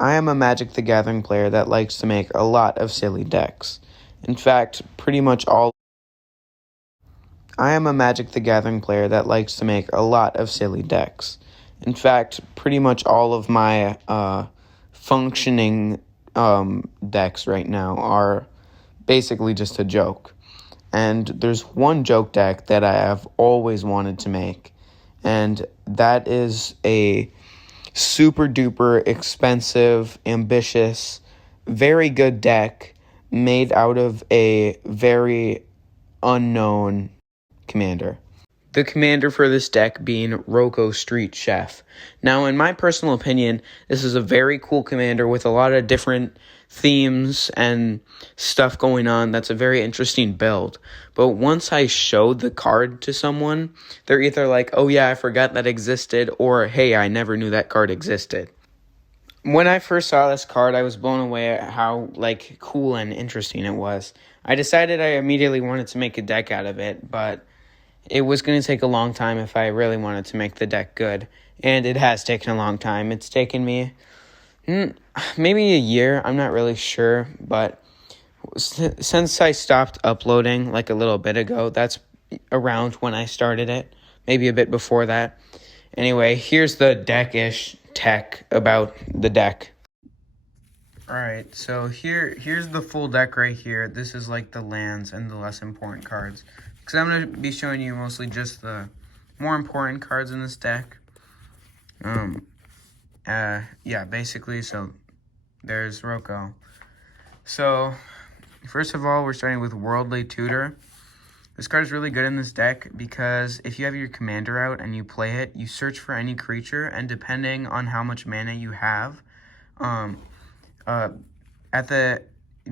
I am a Magic the Gathering player that likes to make a lot of silly decks. In fact, pretty much all I am a Magic the Gathering player that likes to make a lot of silly decks. In fact, pretty much all of my functioning decks right now are basically just a joke. And there's one joke deck that I have always wanted to make, and that is a super duper expensive, ambitious, very good deck made out of a very unknown commander. The commander for this deck being Roko Street Chef. Now, in my personal opinion, this is a very cool commander with a lot of different themes and stuff going on. That's a very interesting build. But once I showed the card to someone, they're either like, oh yeah, I forgot that existed, or hey, I never knew that card existed. When I first saw this card, I was blown away at how cool and interesting it was. I decided I immediately wanted to make a deck out of it, but it was going to take a long time if I really wanted to make the deck good, and it has taken a long time. It's taken me maybe a year, I'm not really sure, but since I stopped uploading like a little bit ago, that's around when I started it, maybe a bit before that. Anyway, here's the deck-ish tech about the deck. Alright, so here's the full deck right here. This is like the lands and the less important cards. Because I'm going to be showing you mostly just the more important cards in this deck. Yeah, basically, so there's Roko. So, first of all, we're starting with Worldly Tutor. This card is really good in this deck because if you have your commander out and you play it, you search for any creature, and depending on how much mana you have,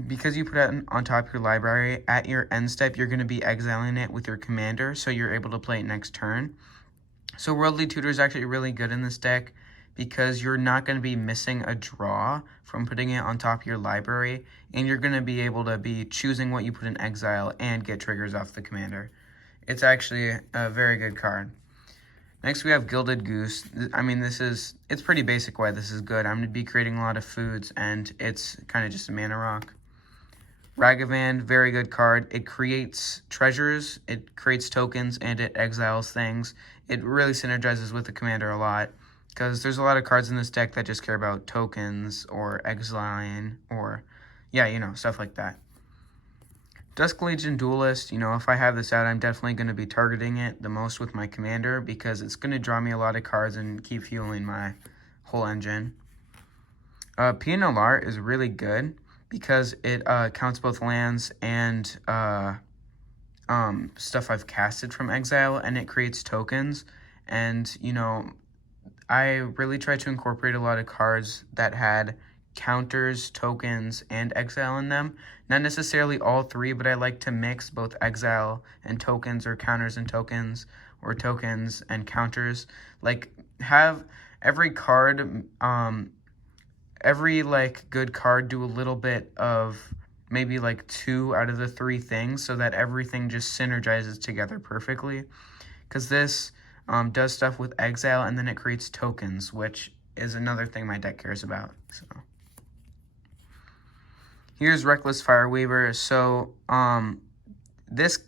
because you put it on top of your library, at your end step, you're going to be exiling it with your commander, so you're able to play it next turn. So Worldly Tutor is actually really good in this deck because you're not going to be missing a draw from putting it on top of your library, and you're going to be able to be choosing what you put in exile and get triggers off the commander. It's actually a very good card. Next, we have Gilded Goose. I mean, it's pretty basic why this is good. I'm going to be creating a lot of foods, and it's kind of just a mana rock. Ragavan, very good card. It creates treasures, it creates tokens, and it exiles things. It really synergizes with the commander a lot, because there's a lot of cards in this deck that just care about tokens, or exiling, or, yeah, stuff like that. Dusk Legion Duelist, if I have this out, I'm definitely going to be targeting it the most with my commander, because it's going to draw me a lot of cards and keep fueling my whole engine. PNLR is really good because it counts both lands and stuff I've casted from exile, and it creates tokens. And, I really tried to incorporate a lot of cards that had counters, tokens, and exile in them. Not necessarily all three, but I like to mix both exile and tokens, or counters and tokens, or tokens and counters. Have every card, every good card do a little bit of maybe 2 out of the 3 things, so that everything just synergizes together perfectly. Because this does stuff with exile, and then it creates tokens, which is another thing my deck cares about. So here's Reckless Fireweaver. So this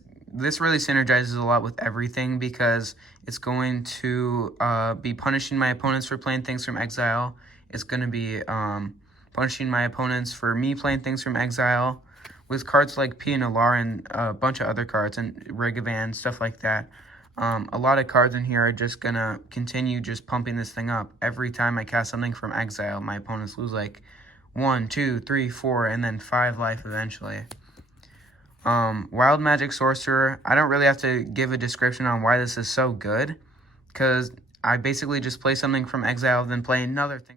really synergizes a lot with everything, because it's going to be punishing my opponents for playing things from exile. It's going to be punishing my opponents for me playing things from exile. With cards like PNLR and a bunch of other cards, and Ragavan, stuff like that, a lot of cards in here are just going to continue just pumping this thing up. Every time I cast something from exile, my opponents lose 1, 2, 3, 4, and then 5 life eventually. Wild Magic Sorcerer, I don't really have to give a description on why this is so good, because I basically just play something from exile, then play another thing.